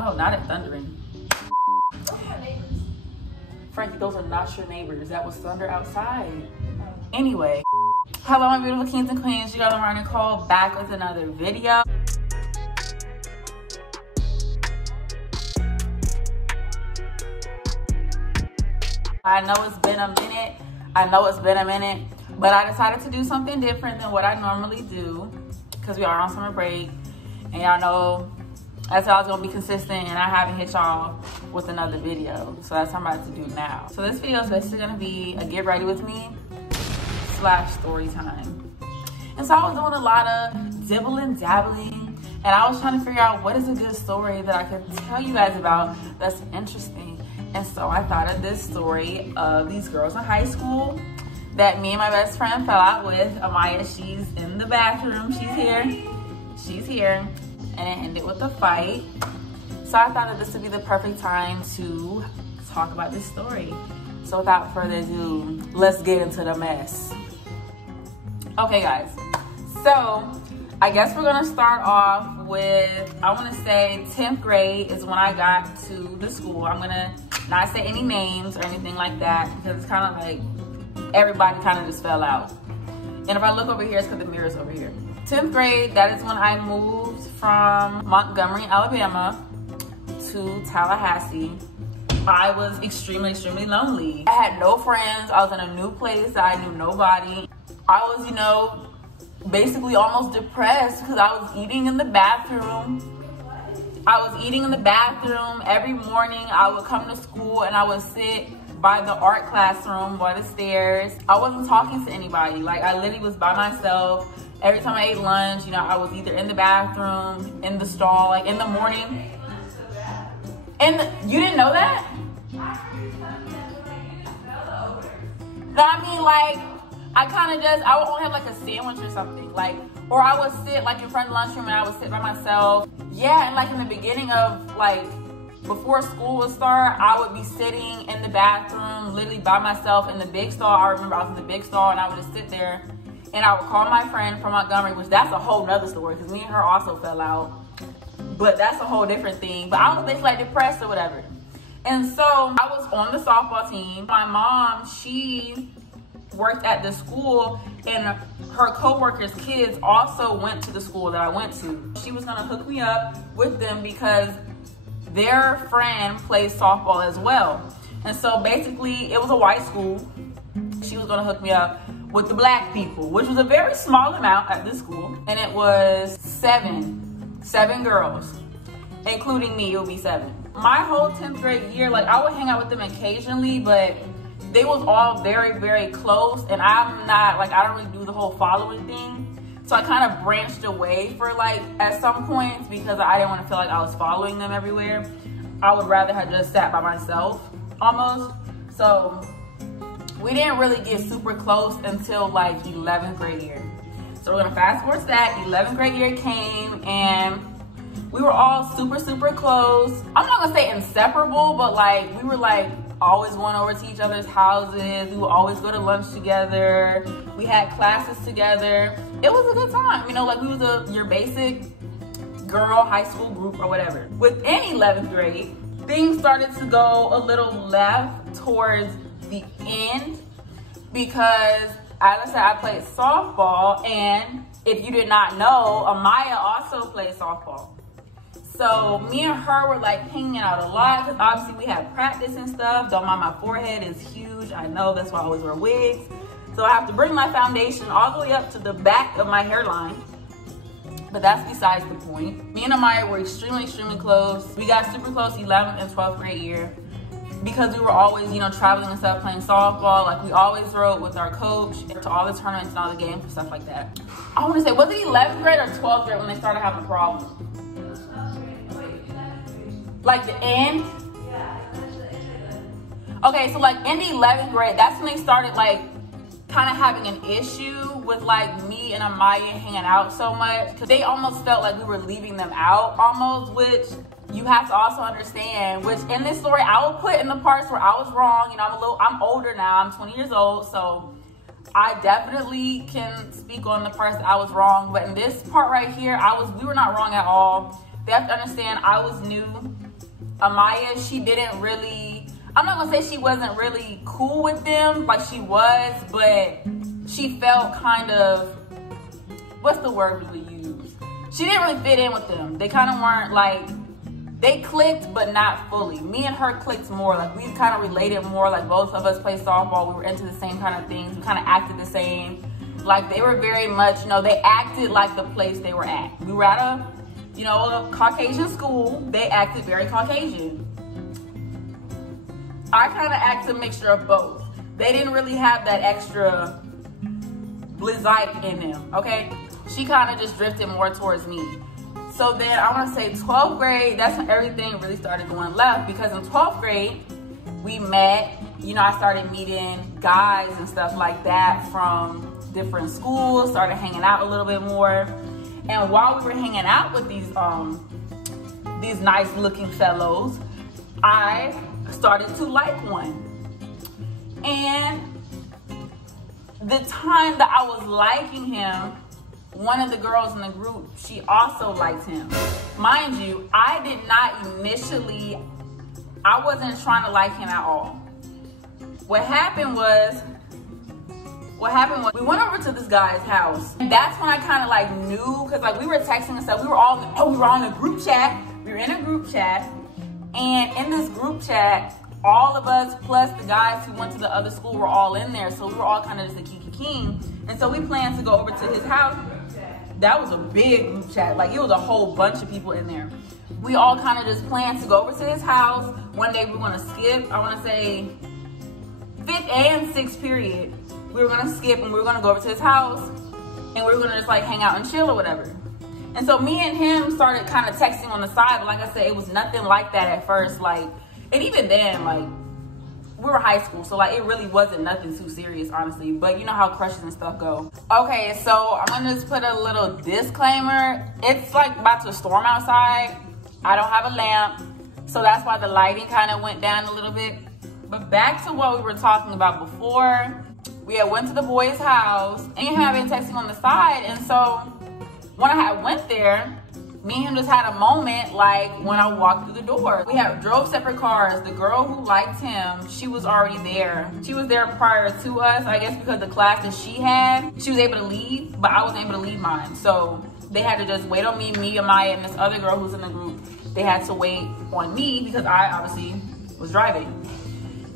Oh, not it thundering. Frankie, those are not your neighbors. That was thunder outside. Anyway, hello my beautiful kings and queens. You got Lamari Nicole back with another video. I know it's been a minute. But I decided to do something different than what I normally do because we are on summer break. And y'all know I said I was gonna be consistent and I haven't hit y'all with another video. So that's what I'm about to do now. So this video is basically gonna be a get ready with me / story time. And so I was doing a lot of dibbling, dabbling, and I was trying to figure out what is a good story that I could tell you guys about that's interesting. And so I thought of this story of these girls in high school that me and my best friend fell out with. Amaya, she's in the bathroom. She's here. And it ended with a fight. So I thought that this would be the perfect time to talk about this story. So without further ado, let's get into the mess. Okay guys, so I guess we're gonna start off with, I wanna say 10th grade is when I got to the school. I'm gonna not say any names or anything like that because it's kind of like everybody kind of just fell out. And if I look over here, it's because the mirror's over here. 10th grade, that is when I moved from Montgomery, Alabama to Tallahassee. I was extremely, extremely lonely. I had no friends. I was in a new place that I knew nobody. I was, you know, basically almost depressed because I was eating in the bathroom. Every morning. I would come to school and I would sit by the art classroom, by the stairs. I wasn't talking to anybody. Like, I literally was by myself. Every time I ate lunch, you know, I was either in the bathroom, in the stall, like in the morning. And you didn't know that? No, I mean, like, I would only have like a sandwich or something. Like, or I would sit like in front of the lunchroom and I would sit by myself. Yeah, and like in the beginning of like, before school would start, I would be sitting in the bathroom, literally by myself in the big stall. I remember I was in the big stall and I would just sit there and I would call my friend from Montgomery, which that's a whole nother story because me and her also fell out. But that's a whole different thing. But I was basically like depressed or whatever. And so I was on the softball team. My mom, she worked at the school and her co-workers' kids also went to the school that I went to. She was gonna hook me up with them because their friend plays softball as well. And so basically it was a white school. She was gonna hook me up with the black people, which was a very small amount at this school. And it was seven girls, including me, it would be 7. My whole 10th grade year, like I would hang out with them occasionally, but they was all very, very close. And I'm not, like, I don't really do the whole following thing. So I kind of branched away for like, at some points because I didn't want to feel like I was following them everywhere. I would rather have just sat by myself almost. So we didn't really get super close until like 11th grade year. So we're gonna fast forward to that. 11th grade year came and we were all super, super close. I'm not gonna say inseparable, but like we were like always going over to each other's houses. We would always go to lunch together. We had classes together. It was a good time. You know, like we was your basic girl high school group or whatever. Within 11th grade, things started to go a little left towards the end because, as I said, I played softball, and if you did not know, Amaya also played softball. So me and her were like hanging out a lot because obviously we had practice and stuff. Don't mind my forehead is huge. I know, that's why I always wear wigs. So I have to bring my foundation all the way up to the back of my hairline. But that's besides the point. Me and Amaya were extremely, extremely close. We got super close 11th and 12th grade year because we were always, you know, traveling and stuff, playing softball. Like we always rode with our coach to all the tournaments and all the games and stuff like that. I want to say, was it 11th grade or 12th grade when they started having a problem? Like the end? Okay, so like in the 11th grade, that's when they started like kind of having an issue with like me and Amaya hanging out so much because they almost felt like we were leaving them out almost, which you have to also understand, which in this story I will put in the parts where I was wrong. You know, I'm older now, I'm 20 years old, so I definitely can speak on the parts that I was wrong. But in this part right here, we were not wrong at all. They have to understand I was new Amaya, she didn't really, I'm not gonna say she wasn't really cool with them, like she was, but she felt kind of, what's the word we would use? She didn't really fit in with them. They kind of weren't like, they clicked, but not fully. Me and her clicked more. Like, we kind of related more. Like, both of us played softball. We were into the same kind of things. We kind of acted the same. Like, they were very much, you know, they acted like the place they were at. We were at a, you know, a Caucasian school. They acted very Caucasian. I kind of acted a mixture of both. They didn't really have that extra blizzite in them, okay? She kind of just drifted more towards me. So then I want to say 12th grade, that's when everything really started going left, because in 12th grade, we met, you know, I started meeting guys and stuff like that from different schools, started hanging out a little bit more. And while we were hanging out with these nice looking fellows, I started to like one. And the time that I was liking him, one of the girls in the group, she also liked him. Mind you, I did not initially, I wasn't trying to like him at all. What happened was we went over to this guy's house. And that's when I kind of like knew, because like we were texting and stuff. We were on a group chat. We were in a group chat. And in this group chat, all of us plus the guys who went to the other school were all in there. So we were all kind of just a kiki king. And so we planned to go over to his house. That was a big group chat. Like, it was a whole bunch of people in there. We all kind of just planned to go over to his house. One day we were gonna skip, I wanna say 5th and 6th period. We were gonna skip and we were gonna go over to his house and we were gonna just like hang out and chill or whatever. And so me and him started kind of texting on the side, but like I said, it was nothing like that at first. Like, and even then, like, we were high school, so like it really wasn't nothing too serious, honestly. But you know how crushes and stuff go. Okay, so I'm gonna just put a little disclaimer. It's like about to storm outside. I don't have a lamp, so that's why the lighting kind of went down a little bit. But back to what we were talking about before. We had went to the boy's house and he had been texting on the side. And so when I had went there, me and him just had a moment, like when I walked through the door. We had drove separate cars. The girl who liked him, she was already there. She was there prior to us, I guess because the class that she had, she was able to leave, but I wasn't able to leave mine. So they had to just wait on me, Amaya, and this other girl who's in the group. They had to wait on me because I obviously was driving.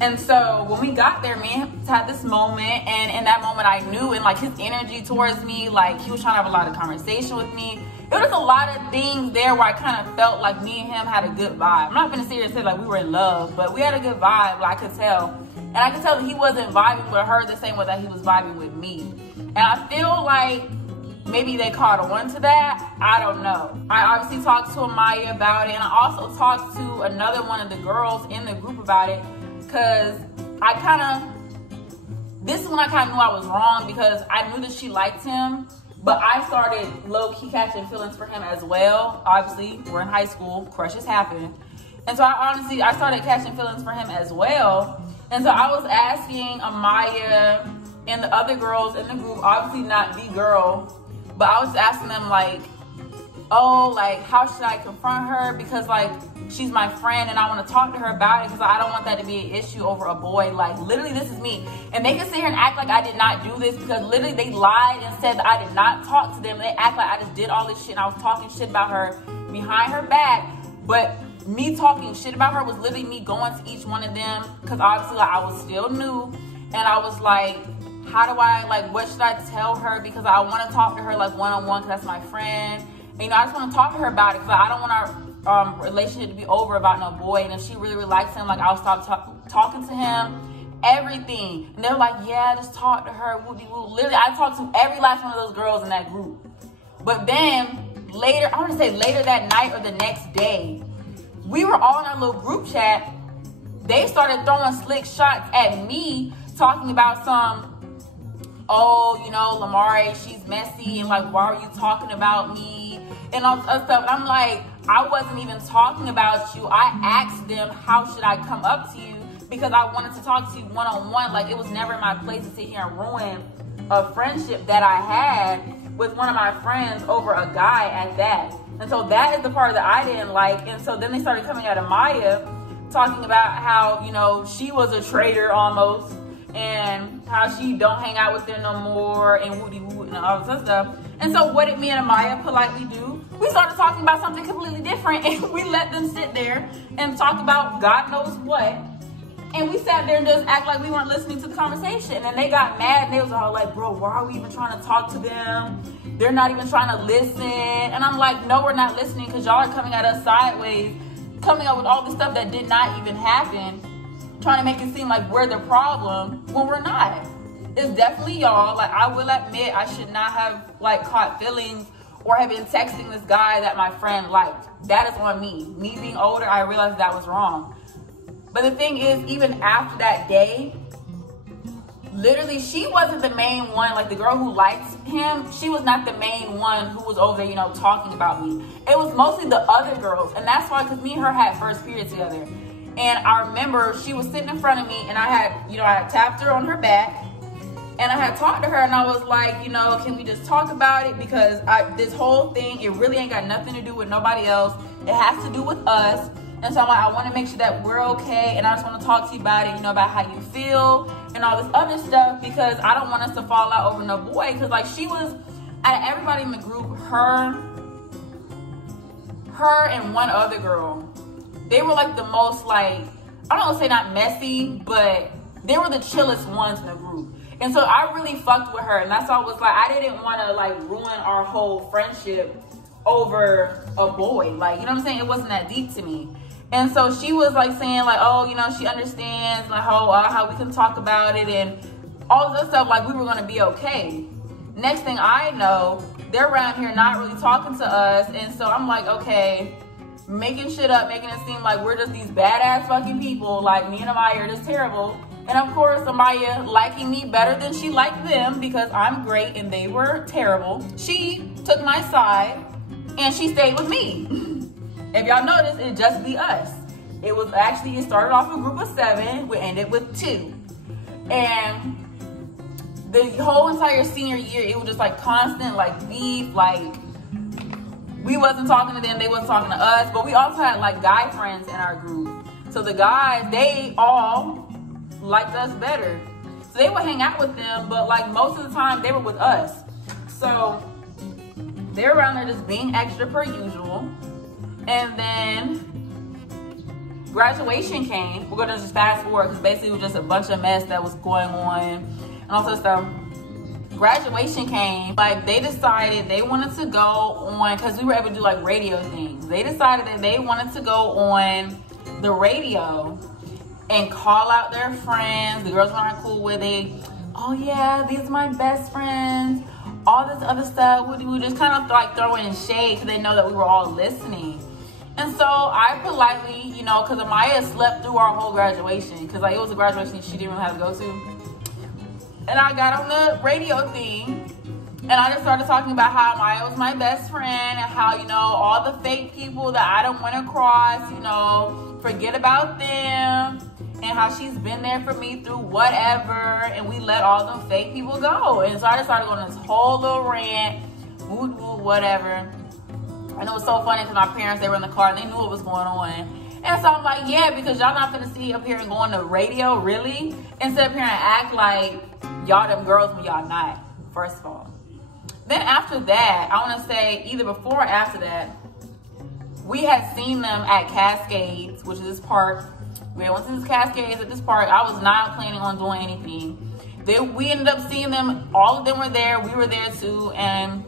And so when we got there, me and him had this moment, and in that moment I knew, and like his energy towards me, like he was trying to have a lot of conversation with me. There was a lot of things there where I kind of felt like me and him had a good vibe. I'm not gonna sit here and say like we were in love, but we had a good vibe, like I could tell. And I could tell that he wasn't vibing with her the same way that he was vibing with me. And I feel like maybe they caught on to that. I don't know. I obviously talked to Amaya about it, and I also talked to another one of the girls in the group about it, because this is when I kind of knew I was wrong, because I knew that she liked him, but I started low-key catching feelings for him as well. Obviously, we're in high school, crushes happen. And so I started catching feelings for him as well. And so I was asking Amaya and the other girls in the group, obviously not the girl, but I was asking them like, oh, like how should I confront her? Because like she's my friend and I want to talk to her about it, because I don't want that to be an issue over a boy. Like literally this is me. And they can sit here and act like I did not do this, because literally they lied and said that I did not talk to them. They act like I just did all this shit and I was talking shit about her behind her back. But me talking shit about her was literally me going to each one of them, because obviously like I was still new, and I was like, how do I, like, what should I tell her? Because I want to talk to her like one-on-one, because that's my friend. And, you know, I just want to talk to her about it, because I don't want our relationship to be over about no boy. And if she really likes him, like, I'll stop talking to him, everything. And they're like, yeah, just talk to her, woo-de-woo. Literally, I talked to every last one of those girls in that group. But then later, I want to say later that night or the next day, we were all in our little group chat. They started throwing slick shots at me, talking about some, oh, you know, Lamari, she's messy, and like, why are you talking about me? And all this other stuff. And I'm like, I wasn't even talking about you. I asked them, how should I come up to you? Because I wanted to talk to you one-on-one. Like, it was never my place to sit here and ruin a friendship that I had with one of my friends over a guy at that. And so that is the part that I didn't like. And so then they started coming out of Maya, talking about how, you know, she was a traitor almost, and how she don't hang out with them no more, and woody woo and all this other stuff. And so what did me and Amaya politely do? We started talking about something completely different, and we let them sit there and talk about God knows what. And we sat there and just act like we weren't listening to the conversation. And they got mad, and they was all like, bro, why are we even trying to talk to them? They're not even trying to listen. And I'm like, no, we're not listening, because y'all are coming at us sideways, coming up with all this stuff that did not even happen, trying to make it seem like we're the problem when we're not. It's definitely y'all. Like, I will admit, I should not have like caught feelings or have been texting this guy that my friend liked. That is on me. Me being older, I realized that was wrong. But the thing is, even after that day, literally, she wasn't the main one. Like, the girl who liked him, she was not the main one who was over there, you know, talking about me. It was mostly the other girls. And that's why, because me and her had first period together. And I remember she was sitting in front of me, and I had, you know, I had tapped her on her back, and I had talked to her, and I was like, you know, can we just talk about it? Because this whole thing, it really ain't got nothing to do with nobody else. It has to do with us. And so I'm like, I want to make sure that we're okay, and I just want to talk to you about it, you know, about how you feel and all this other stuff, because I don't want us to fall out over no boy. Because like, she was, out of everybody in the group, her and one other girl, they were like the most, like, I don't want to say not messy, but they were the chillest ones in the group. And so I really fucked with her, and that's why I was like, I didn't want to like ruin our whole friendship over a boy. Like, you know what I'm saying? It wasn't that deep to me. And so she was like saying like, oh, you know, she understands like how we can talk about it and all this stuff, like we were gonna be okay. Next thing I know, they're around here not really talking to us. And so I'm like, okay, making shit up, making it seem like we're just these badass fucking people, like me and Amaya are just terrible. And of course, Amaya liking me better than she liked them because I'm great and they were terrible. She took my side and she stayed with me. If y'all notice, it just be us. It was actually, it started off a group of 7, we ended with 2. And the whole entire senior year, it was just like constant like beef, like we wasn't talking to them, they wasn't talking to us. But we also had like guy friends in our group. So the guys, they all liked us better. So they would hang out with them, but like most of the time they were with us. So they're around there just being extra per usual. And then graduation came. We're gonna just fast forward because basically it was just a bunch of mess that was going on and all sorts of stuff. Graduation came, like they decided they wanted to go on, because we were able to do like radio things. They decided that they wanted to go on the radio and call out their friends. The girls weren't cool with it. Oh yeah, these are my best friends. All this other stuff. We were just kind of like throwing shade because they know that we were all listening. And so I politely, you know, because Amaya slept through our whole graduation, because like it was a graduation she didn't really have to go to. And I got on the radio thing, and I just started talking about how Amaya was my best friend, and how, you know, all the fake people that I don't want to cross, you know, forget about them, and how she's been there for me through whatever, and we let all them fake people go. And so I just started going on this whole little rant, woo woo, whatever. And it was so funny because my parents, they were in the car and they knew what was going on. And so I'm like, yeah, because y'all not gonna sit up here and go on the radio, really? And sit up here and act like y'all them girls when y'all not, first of all. Then after that, I wanna say either before or after that, we had seen them at Cascades, which is this park. We went to this Cascades at this park. I was not planning on doing anything. We ended up seeing them, all of them were there, we were there too, and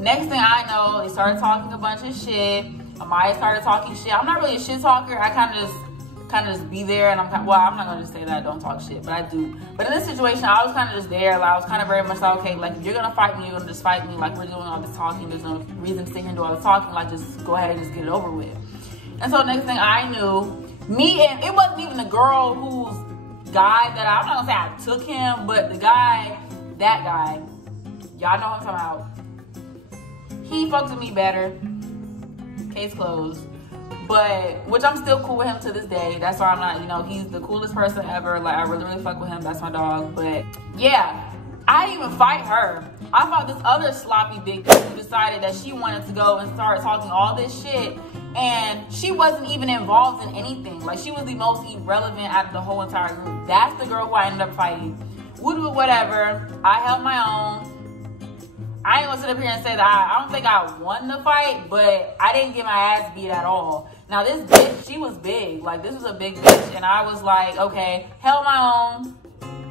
next thing I know, they started talking a bunch of shit. Amaya started talking shit. I'm not really a shit talker. I kind of just be there, and I'm not gonna just say that I don't talk shit, but I do. But in this situation, I was kind of just there. Like, I was kind of very much like, okay, like if you're gonna fight me, you're gonna just fight me. Like, we're doing all this talking. There's no reason to sit here and do all this talking. Like, just go ahead and just get it over with. And so next thing I knew, it wasn't even the girl whose guy that I'm not gonna say I took him, but the guy, that guy, y'all know what I'm talking about. He fucked with me better. Case closed. But, which I'm still cool with him to this day. That's why I'm not, you know, he's the coolest person ever. Like, I really, really fuck with him. That's my dog. But, yeah, I didn't even fight her. I fought this other sloppy big bitch who decided that she wanted to go and start talking all this shit, and she wasn't even involved in anything. Like, she was the most irrelevant out of the whole entire group. That's the girl who I ended up fighting. Whatever. I held my own. I ain't gonna sit up here and say that I don't think I won the fight, but I didn't get my ass beat at all. Now, this bitch, she was big. Like, this was a big bitch, and I was like, okay, held my own.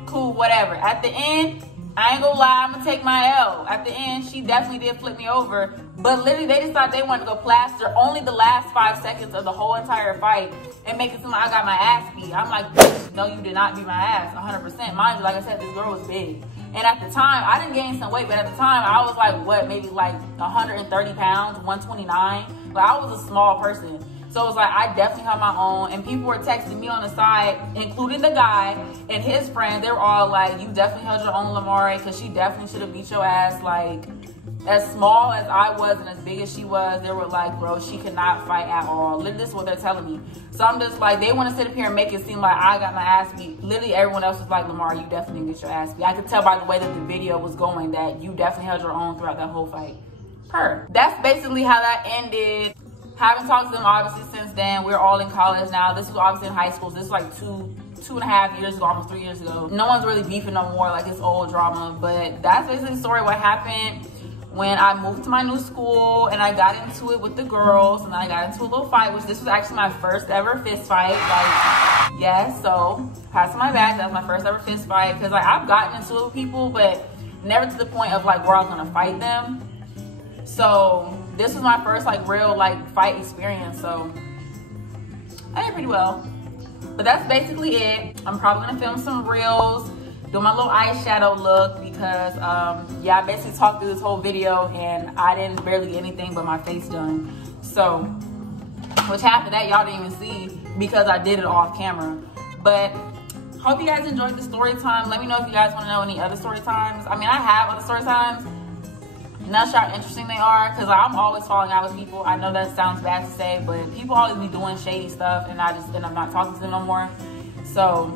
Cool, whatever. At the end, I ain't gonna lie, I'm gonna take my L. At the end, she definitely did flip me over, but literally they just thought they wanted to go plaster only the last 5 seconds of the whole entire fight and make it seem like I got my ass beat. I'm like, bitch, no, you did not beat my ass, 100%. Mind you, like I said, this girl was big. And at the time, I didn't gain some weight, but at the time, I was like, what, maybe like 130 pounds, 129? Like, I was a small person. So it was like, I definitely held my own, and people were texting me on the side, including the guy and his friends. They were all like, you definitely held your own, Lamari, because she definitely should have beat your ass. Like, as small as I was and as big as she was, they were like, bro, she could not fight at all. Literally, this is what they're telling me. So I'm just like, they want to sit up here and make it seem like I got my ass beat. Literally, everyone else was like, Lamari, you definitely didn't get your ass beat. I could tell by the way that the video was going that you definitely held your own throughout that whole fight. That's basically how that ended. Haven't talked to them obviously since then. We're all in college now. This was obviously in high school. So this is like two and a half years ago, almost 3 years ago. No one's really beefing no more, like it's old drama. But that's basically the story. What happened when I moved to my new school and I got into it with the girls, and I got into a little fight, which this was actually my first ever fist fight. Like, yes, so passing my back, that was my first ever fist fight. Because like, I've gotten into it with people, but never to the point of like where I was gonna fight them. So this was my first like real like fight experience, so I did pretty well. But that's basically it. I'm probably gonna film some reels, do my little eyeshadow look, because yeah, I basically talked through this whole video and I didn't barely get anything but my face done. So, which half of that y'all didn't even see because I did it off camera. But hope you guys enjoyed the story time. Let me know if you guys want to know any other story times. I mean, I have other story times. Not sure how interesting they are, because I'm always falling out with people. I know that sounds bad to say, but people always be doing shady stuff, and I'm not talking to them no more. So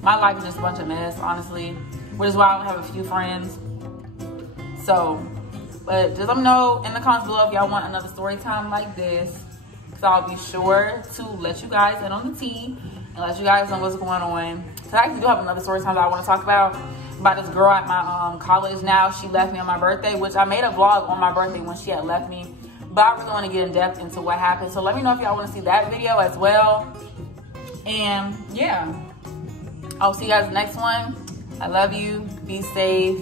my life is just a bunch of mess, honestly, which is why I only have a few friends. So, but just let me know in the comments below if y'all want another story time like this, because I'll be sure to let you guys in on the tea and let you guys know what's going on. So I actually do have another story time that I want to talk about this girl at my college now. She left me on my birthday, which I made a vlog on my birthday when she had left me, but I really want to get in depth into what happened. So let me know if y'all want to see that video as well. And yeah, I'll see you guys next one. I love you. Be safe.